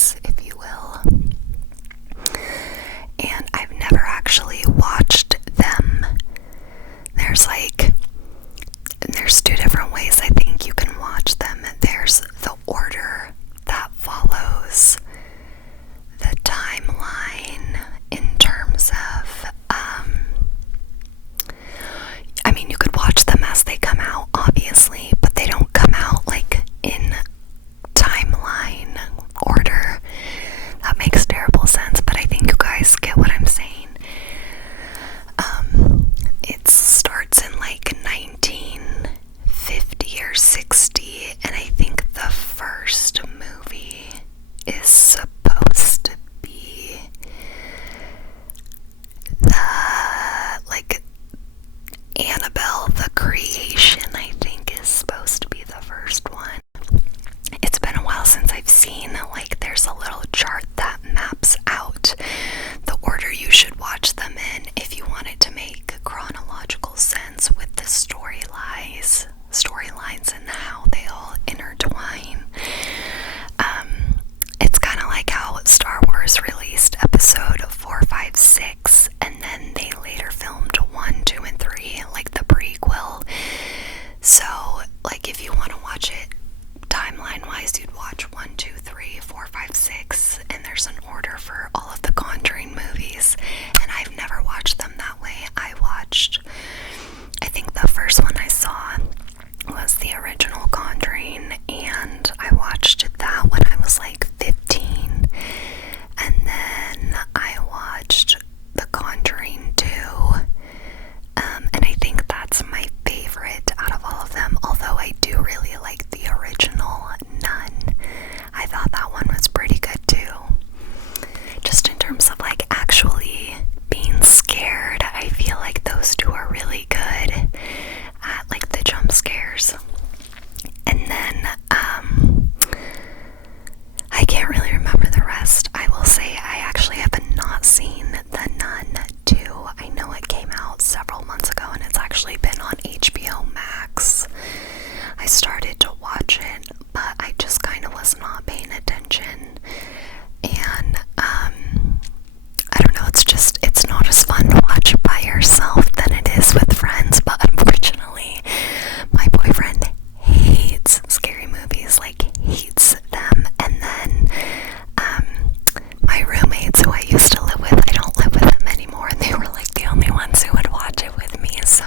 movies, if you will. And I've never actually watched them. There's two different ways I think you can watch them. There's the order that follows the timeline in terms of, you could watch them as they come out, obviously, but they don't come out like in timeline order. That makes terrible sense, but I think you guys get what I'm saying. It starts in like 1950 or 60, and I think the first movie is supposed to be Annabelle the Creation, I think, is supposed to be the first one. It's been a while since I've seen, there's a little chart that maps out the order you should watch them in if you want it to make chronological sense with the storylines and how they all intertwine. It's kind of like how Star Wars released episode 4, 5, 6, and then they later filmed 1, 2, and 3, like the prequel. So, if you want to watch it timeline-wise, you'd watch 1, 2, 3, 4, 5, 6, and there's an order for all of the Conjuring movies, and I've never watched them that way. I think the first one I saw was the original Conjuring, and I watched that when I was 15, and then I watched The Conjuring 2, and I think that's my favorite out of all of them, although I do really like the original Nun. I thought that one was pretty good too. Just in terms of actually being scared, I feel like those two are really good at the jump scares. And then I can't really remember the rest. I will say I actually have not seen The Nun 2. I know it came out several months ago, and it's actually been on HBO Max. I started to watch it, but I just kind of was not paying attention. And I don't know, it's not as fun to watch by yourself than it is with friends, but unfortunately my boyfriend hates scary movies, hates them. And then my roommates who I used to live with, I don't live with them anymore, and they were the only ones who would watch it with me. So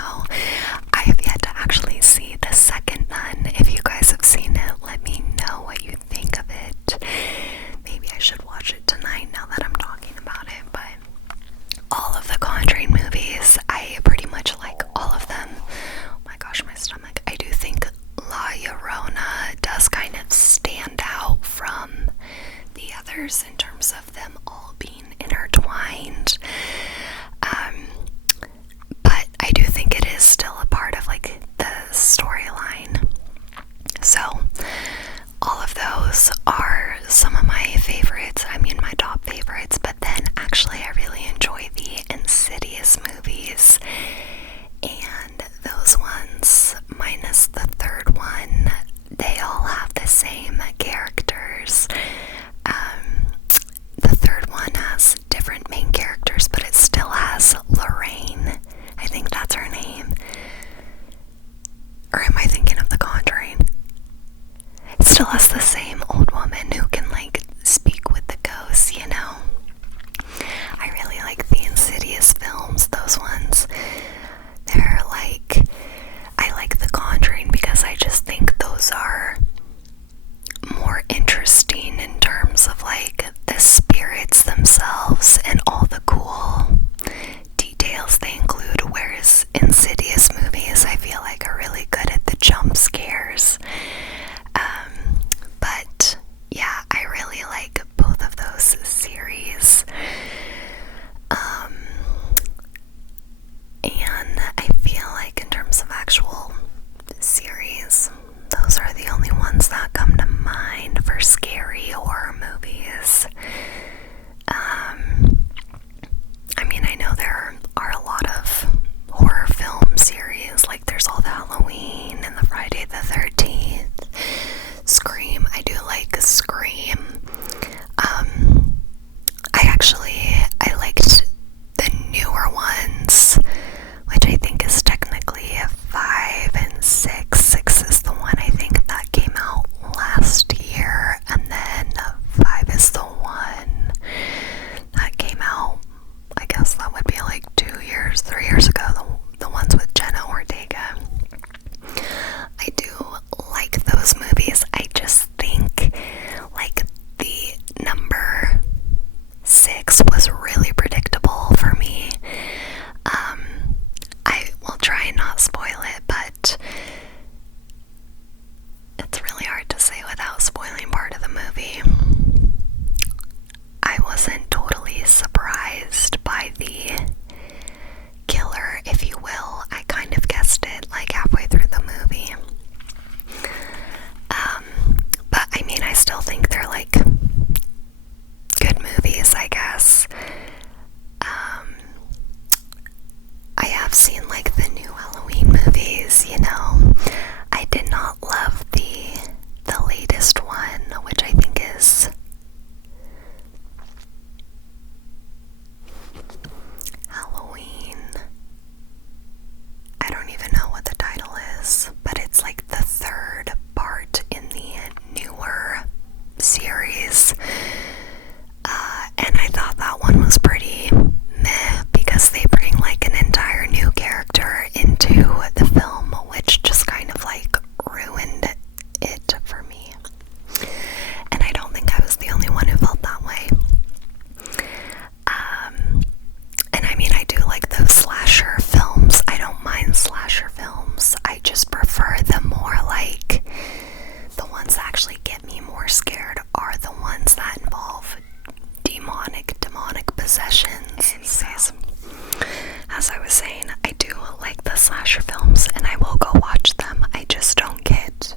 I have yet to actually see the second Nun. If you guys have seen it, let me know what you think of it. Maybe I should watch it tonight now that I'm talking about it. But all of the Conjuring movies, I pretty much like all of them. Oh my gosh, my stomach. I do think La Llorona does kind of stand out from the others in terms of them all being intertwined. But I do think it is still a part of the storyline. So all of those are some of my favorites. My top favorites. But then actually I really enjoy the Insidious movies, and those ones minus the third one, they all have the same characters. The third one has different main characters, but it still has Lorraine. I think that's her name. Or am I thinking of The Conjuring? It still has the same old woman who can speak with the ghosts, I really like the Insidious films, those ones. movies. And I thought that one was pretty meh because they bring like an entire new character into the film, which just kind of like ruined it for me. And I don't think I was the only one who felt that way. And I mean, I do like those slasher films. I don't mind slasher films. I just prefer the more like, the ones that actually get me more scared are the ones that involve demonic possessions. So, as I was saying, I do like the slasher films and I will go watch them. I just don't get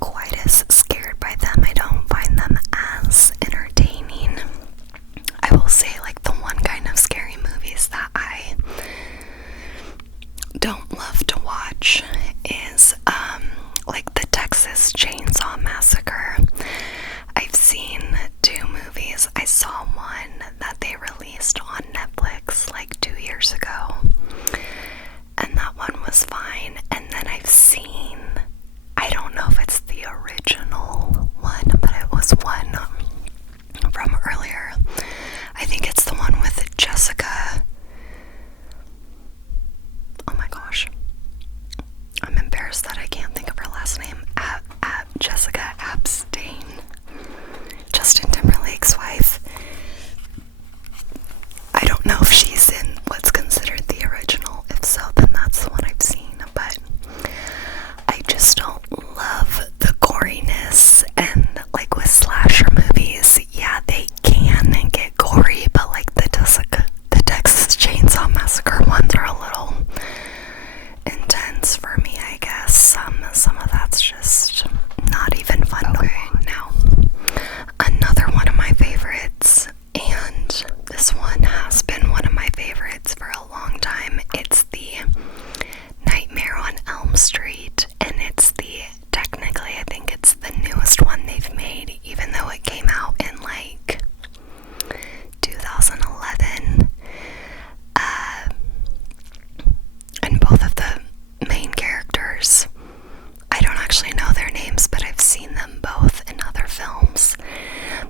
quite as scared by them. I don't find them as entertaining. I will say, like, the one kind of scary movies that I don't love to watch is like the Texas Chainsaw Massacre. I've seen 2 movies. I saw one that they released on Netflix like 2 years ago, and that one was fine. And then I've seen, I don't know if it's the original one, but it was one from earlier. I think it's the one with Jessica. Oh my gosh. I'm embarrassed that I can't think of her last name. Jessica Epstein. Justin Timberlake's wife. I don't know if she's in what's considered the original. If so, then that's the one I've seen. But I just don't love the goriness. And like with slasher movies, yeah, they can get gory, but like the Texas Chainsaw Massacre ones are a little intense for me, I guess. Some of that's just not even fun to watch. Now, another one of my favorites, and this one has been one of my favorites for a long time, it's the Nightmare on Elm Street, and it's technically, I think it's the newest one they've made, even though it came out in like 2011. And both of the main characters, I don't actually know their names, but I've seen them both in other films.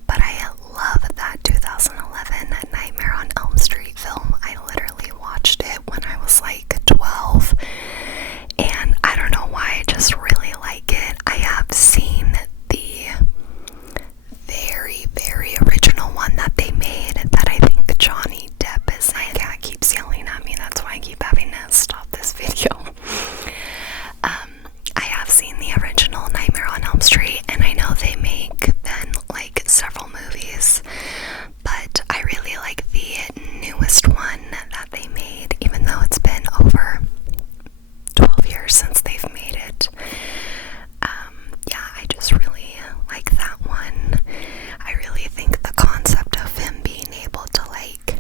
But I love that 2011 Nightmare on Elm Street film. I literally watched it when I was like 12, and I don't know why, I just really like it. I have seen the very, very original one that they made that I think Johnny Depp is in. My cat keeps yelling at me, that's why I keep having to stop this video. I have seen the original Nightmare on Elm Street, and I know they make then like several movies, but I really like the newest one that they made, even though it's been over 12 years since they've made it. Yeah, I just really like that one. I really think the concept of him being able to like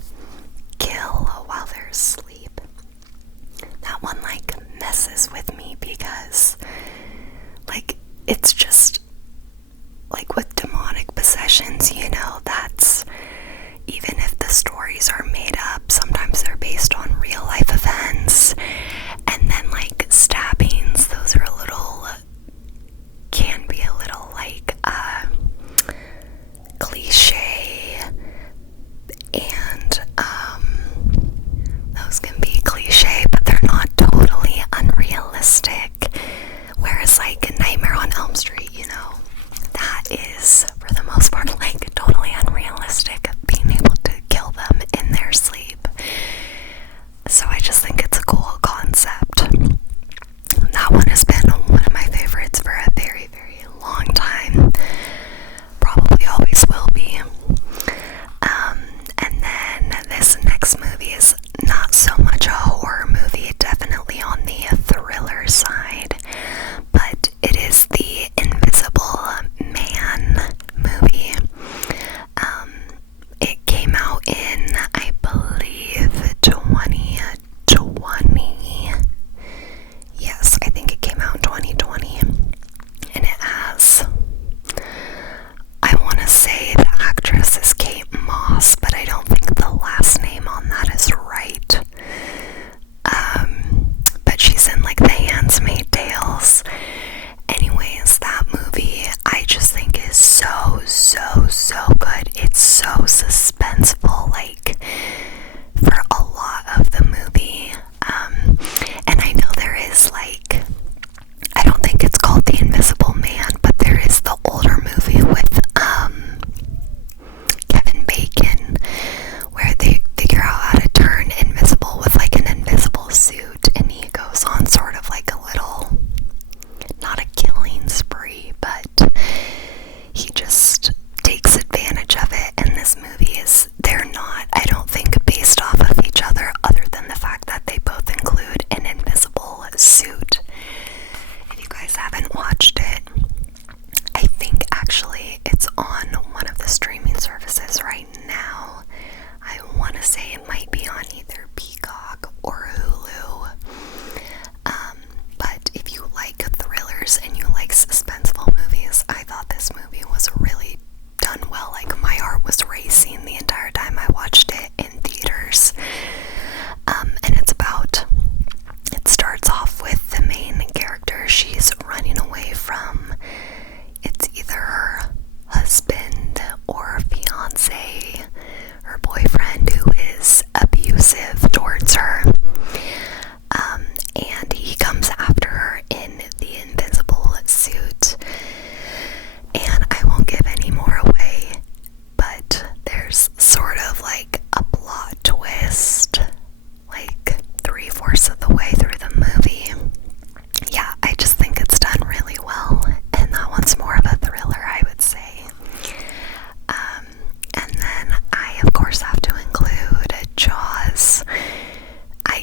kill while they're asleep, that one like messes with me, because like it's just like with demonic possessions, you know, that's, even if the stories are made up, sometimes they're based on real life events. And then like stabbings, those are can be a little like cliche, and those can be cliche, but they're not totally unrealistic. Whereas like Nightmare on Elm Street, you know, that is for the most part like totally unrealistic, being able to kill them in their sleep. So I just think it's a cool concept. That one has been one of my favorites for a very, very long time. Probably always will be. And then this next movie is not so much a horror movie, definitely on the thriller side, but it is the Invisible Man movie. It came out in, I believe, 2020. Yes, I think it came out in 2020. And it has, I want to say the actress is Kate Moss, but I don't think the last name on that is right. But she's in like The Handmaid's Tales. Anyways, that movie I just think is so so good. It's so suspenseful, like, for a lot of the movie. And I know there is, like, I don't think it's called The Invisible Man, but there is the older movie with Kevin Bacon, where they figure out how to turn invisible with like an invisible suit, and he goes on sort of like a little, not a killing spree, but he just takes advantage of it. And this movie is, they're not, I don't think, based off of each other than the fact that they both include an invisible suit. If you guys haven't watched it, I think actually it's on one of the streaming services right now. I want to say it might be on either Peacock or Hulu. But if you like thrillers and you like suspenseful movies, I thought this movie was really done well. Like, my heart was racing the entire time I watched it in theaters. And it starts off with the main character. She's running away from, it's either her husband or fiance, her boyfriend, who is abusive towards her. And he comes after her in the invisible suit. And I won't give any more away, but there's sort of like a plot twist, like 3/4 of the way through the movie. Yeah, I just think it's done really well, and that one's more of a thriller, I would say. And then I, of course, have to include Jaws. I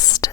list.